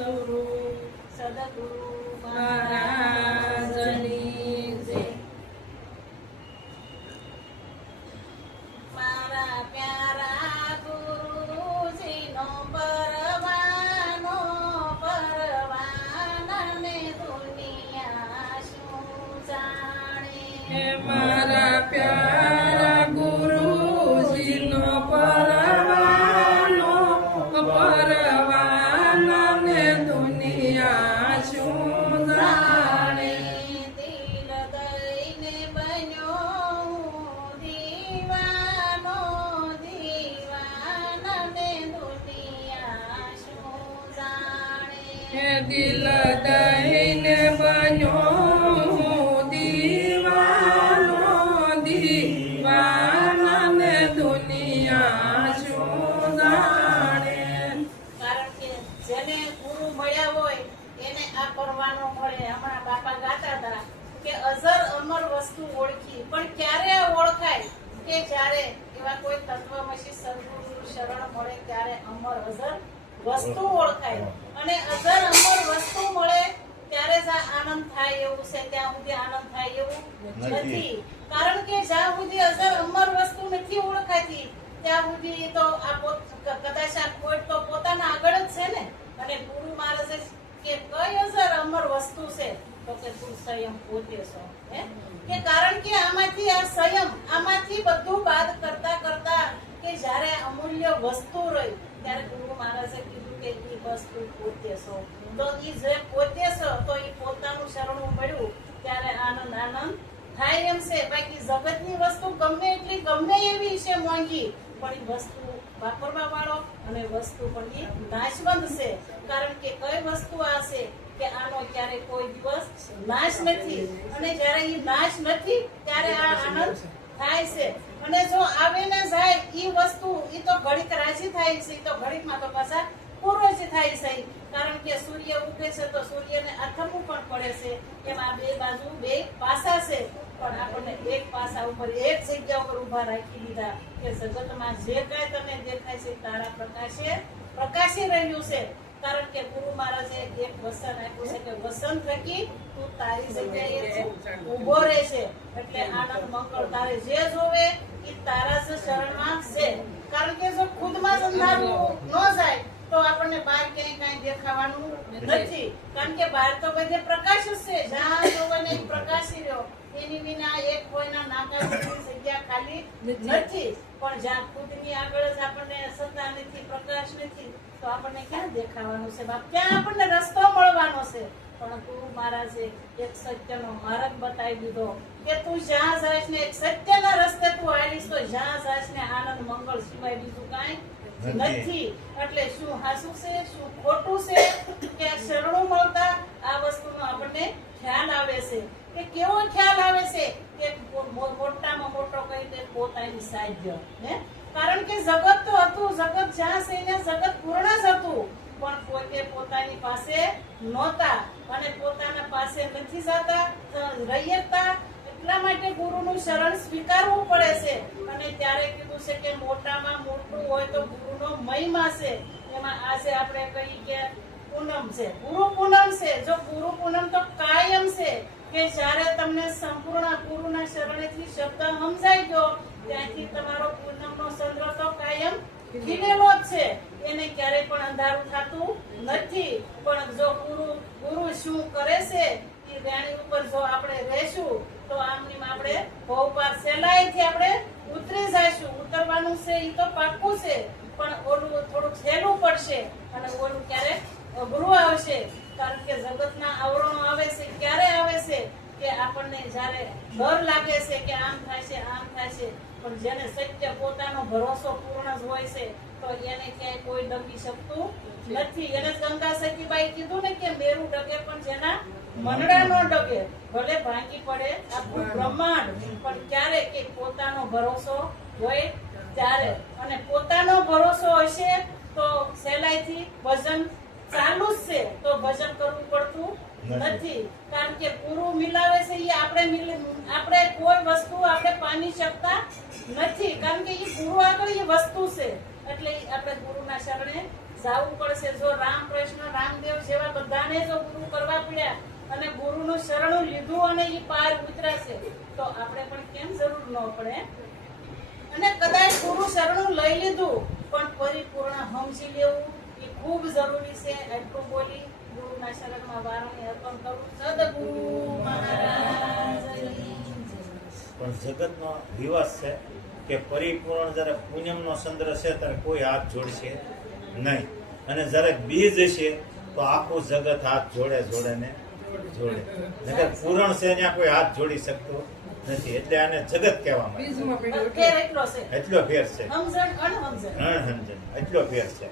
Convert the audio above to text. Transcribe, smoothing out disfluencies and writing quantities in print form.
સૌરૂપ સદગુરુ મહારાજની જય. મારા પ્યારા ગુરુજીનો પરવાનને દુનિયા શું જાણે. હે મારા પ્યારા ગુરુજીનો પરવાનને દુનિયા શું જાણે. દિલ દઈને બન્યો દીવાનો દીવાનને દુનિયા શું જાણે. હે દિલ દઈને બન્યો દીવાનો દીવાનને દુનિયા શું જાણે. કારણ કે જેને ગુરુ મળ્યા હોય એને આ પરવાનો મળે. હમણાં બાપા ગાતા હતા કે અઝર અમર વસ્તુ ઓળખી, પણ ક્યારે ઓળખાય કે જ્યારે એવા કોઈ તત્વમસી સદગુરુ શરણ મળે ત્યારે અમર અઝર વસ્તુ ઓળખાય. અને અઝર અમર વસ્તુ મળે ત્યારે જ આ આનંદ થાય એવું છે. ત્યાં સુધી આનંદ થાય એવું નથી. કારણ કે જ્યાં સુધી અઝર અમર વસ્તુ નથી ઓળખાતી ત્યાં સુધી તો આ કદાચ આ કોઈ તો પોતાના આગળ જ છે ને. અને ગુરુ મહારાજે કે કઈ અઝર અમર વસ્તુ છે તો કે તું સંયમ પોતે છો. કે કારણ કે આમાંથી આ સંયમ આમાંથી બધું બાદ કરતા કરતા કે જ્યારે અમૂલ્ય વસ્તુ રહી ત્યારે ગુરુ મહારાજે કીધું કે ઈ વસ્તુ પોતે છો. તો ઈ જે પોતે છો તો ઈ પોતાનું શરણું મળ્યું ત્યારે આનંદ આનંદ થાય એમ છે. બાકી જગતની વસ્તુ ગમે એટલી ગમે એવી છે મોંઘી, પણ ઈ વસ્તુ વાપરવા વાળો અને વસ્તુ પણ ઈ નાશવંત છે. કારણ કે કઈ વસ્તુ આ છે કે આનો ક્યારે કોઈ દિવસ નાશ નથી. અને જ્યારે ઈ નાશ નથી ત્યારે આ આનંદ થાય છે. અને જો આવે ને જાય ઈ વસ્તુ ઈ તો ઘડીક રાજી થાય છે, ઈ તો ઘડીકમાં તો પાછા પૂરો જ થાય છે. કારણ કે સૂર્ય ઉગે છે તો સૂર્યને આથમવું પણ પડે છે. એમાં બે બાજુ બે પાસા છે, પણ આપણને એક પાસા ઉપર એક જગ્યા ઉપર ઉભા રાખી દીધા કે જગતમાં જે કાંઈ તમને દેખાય છે તારા પ્રકાશે પ્રકાશી રહ્યું છે. કારણ કે ગુરુ મહારાજે એક વસન આપ્યું છે કે વસન થકી તું તારી જગ્યાએ ઉભો રહેશે. એટલે આનંદ મંગળ તારે જે જોવે એ તારા જ શરણમાં છે. કારણ કે જો ખુદમાં જ અંધારું ન જાય તો આપણને બહાર ક્યાંય કાંઈ દેખાવાનું નથી. કારણ કે બહાર તો બધે પ્રકાશ જ છે. જ્યાં જોવાને પ્રકાશી રહ્યો એની વિના એક કોઈના નાકાની જગ્યા ખાલી નથી. પણ જ્યાં ખુદની આગળ જ આપણને સત્તા નથી, પ્રકાશ નથી તો આપણને ક્યાં દેખાવાનું છે બાપ? ક્યાં આપણને રસ્તો મળવાનો છે? પણ ગુરુ મહારાજે એક સત્યનો માર્ગ બતાવી દીધો કે તું જ્યાં જાય ને એક સત્યના રસ્તે તું આવીશ તો જ્યાં જાય ને આનંદ મંગળ સિવાય બીજું કાંઈ નથી. એટલે શું હાસું છે શું ખોટું છે કે શરણું મળતા આ વસ્તુનો આપણને ખ્યાલ આવે છે. કે કેવો ખ્યાલ આવે છે કે મોટામાં મોટો કઈ તે પોતાની સાધ્ય. કારણ કે જગત તો હતું, જગત જ્યાં છે ને જગત પૂર્ણ જ હતું, પણ પોતે પોતાની પાસે નહોતા અને પોતાના પાસે નથી જતા રહી શકતા. એટલા માટે ગુરુનું શરણ સ્વીકારવું પડે છે. અને ત્યારે કીધું છે કે મોટામાં મોટું હોય તો ગુરુનો મહિમા છે. એમાં આજે આપણે કહી કે પૂનમ છે, ગુરુ પૂનમ છે. જો ગુરુ પૂનમ તો કાયમ છે કે જ્યારે તમને સંપૂર્ણ ગુરુના શરણેથી શબ્દ સમજાઈ ગયો ત્યાંથી તમારો પૂનમનો ચંદ્ર તો કાયમ ખીલેલો જ છે. એને ક્યારેય પણ અંધારું થતું નથી. પણ જો ગુરુ શું કરે છે એ રેણી ઉપર જો આપણે રહેશું તો આમની આપણે બહુપાર સહેલાઈથી આપણે ઉતરી જઈશું. ઉતરવાનું છે એ તો પાક્કું છે, પણ ઓલું થોડુંક સહેલું પડશે અને ઓલું ક્યારેક અઘરું આવશે. કારણ કે જગતના આવરણો આવે છે ક્યારે આવે છે કે આપણને જ્યારે ડર લાગે છે કે આમ થાય છે આમ થાય છે. પણ જેને સત્ય પોતાનો ભરોસો પૂર્ણ જ હોય છે તો એને ક્યાંય કોઈ ડગી શકતું નથી. એને ગંગા સતીબાઈ કીધું ને કે મેરું ડગે પણ જેના મનડા નો ડગે. ભલે ભાંગી પડે આખું બ્રહ્માંડ, પણ ક્યારે કે પોતાનો ભરોસો હોય ત્યારે. અને પોતાનો ભરોસો હશે તો સહેલાઈથી ભજન ચાલુ જ છે, તો ભજન કરવું પડતું નથી. કારણ કે ગુરુ મિલાવે છે એ આપણે કોઈ વસ્તુ આપણે પામી શકતા નથી. કારણ કે એ ગુરુ આગળ એ વસ્તુ છે. એટલે આપણે ગુરુના શરણે જાવું પડશે. જો રામકૃષ્ણ રામદેવ જેવા બધાને જો ગુરુ કરવા પડ્યા અને ગુરુનું શરણું લીધું અને એ પાર ઉતરાશે તો આપણે પણ કેમ જરૂર ન પડે. અને કદાચ ગુરુ શરણું લઈ લીધું પણ પરિપૂર્ણ સમજી લેવું એ ખૂબ જરૂરી છે. એટલું બોલી ગુરુના શરણમાં વારણે અર્પણ કરું. સદગુરુ મહારાજની જય. પણ જગતનો રિવાજ છે કે પરિપૂર્ણ જ્યારે પૂનમનો ચંદ્ર છે ત્યારે કોઈ હાથ જોડશે નહીં, અને જ્યારે બીજ હશે તો આખું જગત હાથ જોડે ને જોડે. નહીંતર પૂરણ છે ત્યાં કોઈ હાથ જોડી શકતો નથી. એટલે આને જગત કહેવામાં આવે. બીજમાં પડ્યું ફેર એટલો છે. એટલો ફેર છે, સમજણ અણસમજણ. અણસમજણ એટલો ફેર છે.